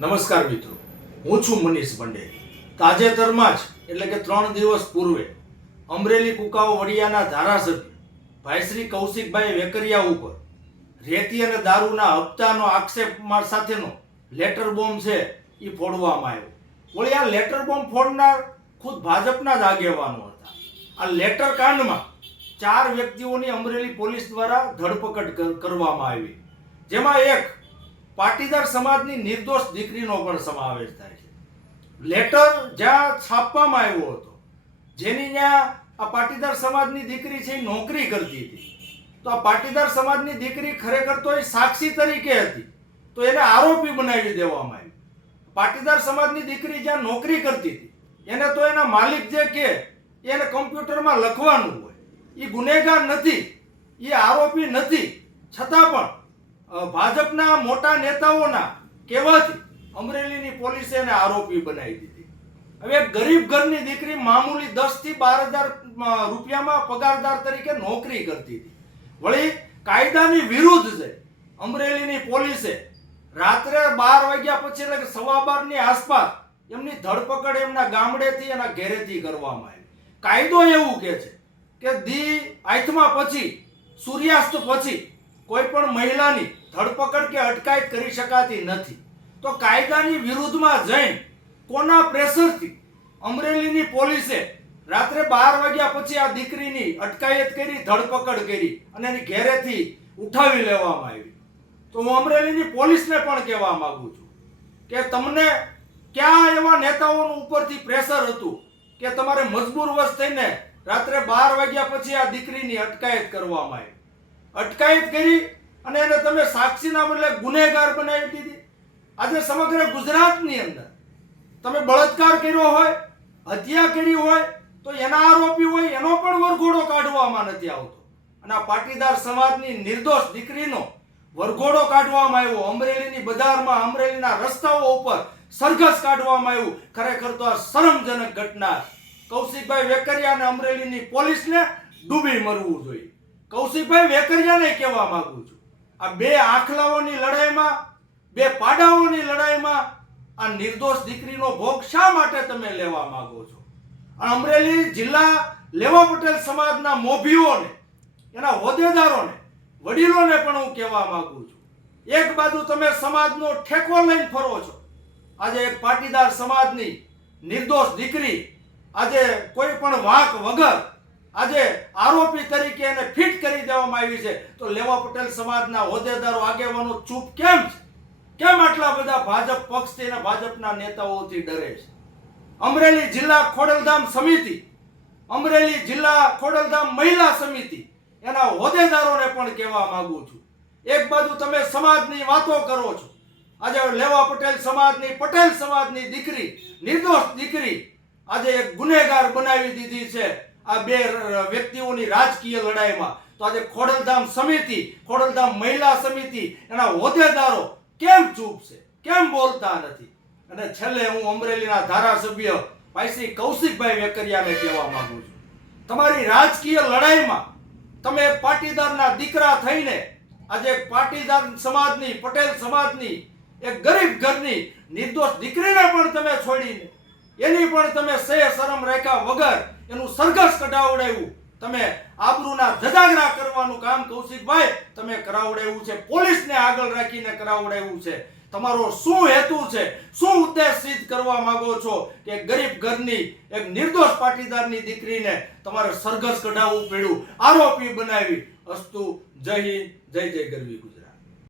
નમસ્કાર મિત્રો. હું છું મનીષ પંડે તાજેતરમાં જ, એટલે કે ત્રણ દિવસ પૂર્વે, અમરેલી કુકાઓ વડિયાના ધારાસભ્ય ભાઈશ્રી કૌશિકભાઈ વેકરિયા ઉપર રેતી અને દારૂના હપ્તાનો આક્ષેપ સાથેનો લેટર બોમ્બ છે એ ફોડવામાં આવ્યો. વળી આ લેટર બોમ્બ ફોડનાર ખુદ ભાજપના જ આગેવાનો હતા. આ લેટર કાંડમાં ચાર વ્યક્તિઓની અમરેલી પોલીસ દ્વારા ધરપકડ કરવામાં આવી. જેમાં એક પાટીદાર સમાજની નિર્દોષ દીકરીનો પણ સમાવેશ થાય છે. લેટર જ્યાં છાપવામાં આવ્યો હતો, જેની ત્યાં આ પાટીદાર સમાજની દીકરી છે એ નોકરી કરતી હતી. તો આ પાટીદાર સમાજની દીકરી ખરેખર તો એ સાક્ષી તરીકે હતી. તો એને આરોપી બનાવી દેવામાં આવી પાટીદાર સમાજની દીકરી જ્યાં નોકરી કરતી હતી, એને તો એના માલિક જે કે એને કમ્પ્યુટરમાં લખવાનું હોય. એ ગુનેગાર નથી, એ આરોપી નથી. છતાં પણ ભાજપના મોટા નેતાઓના કહેવાથી અમરેલીની પોલીસે એને આરોપી બનાવી દીધી. હવે ગરીબ ઘરની દીકરી મામૂલી દસથી બાર હજાર રૂપિયામાં પગારદાર તરીકે નોકરી કરતી હતી. વળી કાયદાની વિરુદ્ધ છે અમરેલીની પોલીસે રાત્રે બાર વાગ્યા પછી એટલે કે સવા બારની આસપાસ એમની ધરપકડ એમના ગામડેથી એના ઘેરેથી કરવામાં આવી. કાયદો એવું કહે છે કે દી આઠમા પછી, સૂર્યાસ્ત પછી કોઈ પણ મહિલાની ધરપકડ કે અટકાયત કરી શકાતી નથી. તો કાયદાની વિરુદ્ધમાં જઈને કોના પ્રેશરથી અમરેલીની પોલીસે રાત્રે બાર વાગ્યા પછી આ દીકરીની અટકાયત કરી, ધરપકડ કરી અને એની ઘેરેથી ઉઠાવી લેવામાં આવી? તો હું અમરેલીની પોલીસને પણ કહેવા માગું છું કે તમને ક્યાં એવા નેતાઓનું ઉપરથી પ્રેશર હતું કે તમારે મજબૂર વશ થઈને રાત્રે બાર વાગ્યા પછી આ દીકરીની અટકાયત કરવામાં આવી? અટકાયત કરી અને એને તમે સાક્ષીના બદલે ગુનેગાર બનાવી દીધી. આજે સમગ્ર ગુજરાતની અંદર તમે બળાત્કાર કર્યો હોય, હત્યા કરી હોય, તો એના આરોપી હોય, એનો પણ વરઘોડો કાઢવામાં નથી આવતો. અને આ પાટીદાર સમાજની નિર્દોષ દીકરીનો વરઘોડો કાઢવામાં આવ્યો. અમરેલીની બજારમાં અમરેલીના રસ્તાઓ ઉપર સરઘસ કાઢવામાં આવ્યું. ખરેખર તો આ શરમજનક ઘટના કૌશિકભાઈ વેકરિયા અને અમરેલીની પોલીસને ડૂબી મરવું જોઈએ. કૌશિકભાઈ વેકરિયાને કહેવા માંગુ છું. આ બે આખલાઓની લડાઈમાં, બે પાડાઓની લડાઈમાં આ નિર્દોષ દીકરીનો ભોગ શા માટે તમે લેવા માંગો છો? અમરેલી જિલ્લા લેવા પટેલ સમાજના મોભીઓને, એના હોદ્દેદારોને, વડીલોને પણ હું કહેવા માંગુ છું. એક બાજુ તમે સમાજનો ઠેકો લઈને ફરો છો. આજે એક પાટીદાર સમાજની નિર્દોષ દીકરી આજે કોઈ પણ વાંક વગર આજે આરોપી તરીકે એને ફિટ દેવામાં આવી છે. તો લેવા પટેલ સમાજના હોદ્દેદારો, આગેવાનો ચૂપ કેમ છે? કેમ આટલા બધા ભાજપ પક્ષથી અને ભાજપના નેતાઓથી ડરે છે? અમરેલી જિલ્લા ખોડલધામ સમિતિ, અમરેલી જિલ્લા ખોડલધામ મહિલા સમિતિ, એના હોદ્દેદારોને પણ કહેવા માંગુ છું. એક બાજુ તમે સમાજની વાતો કરો છો. આજે લેવા પટેલ સમાજની પટેલ સમાજની દીકરી, નિર્દોષ દીકરી આજે એક ગુનેગાર બનાવી દીધી છે. આ બે વ્યક્તિઓની રાજકીય લડાઈમાં. તો આજે ખોડલધામ સમિતિ, ખોડલધામ મહિલા સમિતિ, એના હોદ્દેદારો કેમ ચૂપ છે? કેમ બોલતા નથી? અને છેલ્લે હું અમરેલીના ધારાસભ્ય ભાઈ શ્રી કૌશિકભાઈ વેકરિયાને કહેવા માંગુ છું. તમારી રાજકીય લડાઈમાં તમે પાટીદારના દીકરા થઈને આજે પાટીદાર સમાજની, પટેલ સમાજની, એક ગરીબ ઘરની નિર્દોષ દીકરીને પણ તમે છોડીને, એની પણ તમે સે શરમ રાખ્યા વગર એનું સરઘસ કઢાવડાવ્યું. તમે આબરૂના ધજાગરા કરવાનું કામ કૌશિકભાઈ, તમે કરાવડાવ્યું છે. પોલીસને આગળ રાખીને કરાવડાવ્યું છે. તમારો શું હેતુ છે? શું ઉદ્દેશ સિદ્ધ કરવા માંગો છો કે ગરીબ ઘરની એક નિર્દોષ પાટીદારની દીકરીને તમારે સરઘસ કઢાવવું પડ્યું? આરોપી બનાવી. અસ્તુ જય હિન્દ, જય જય ગરવી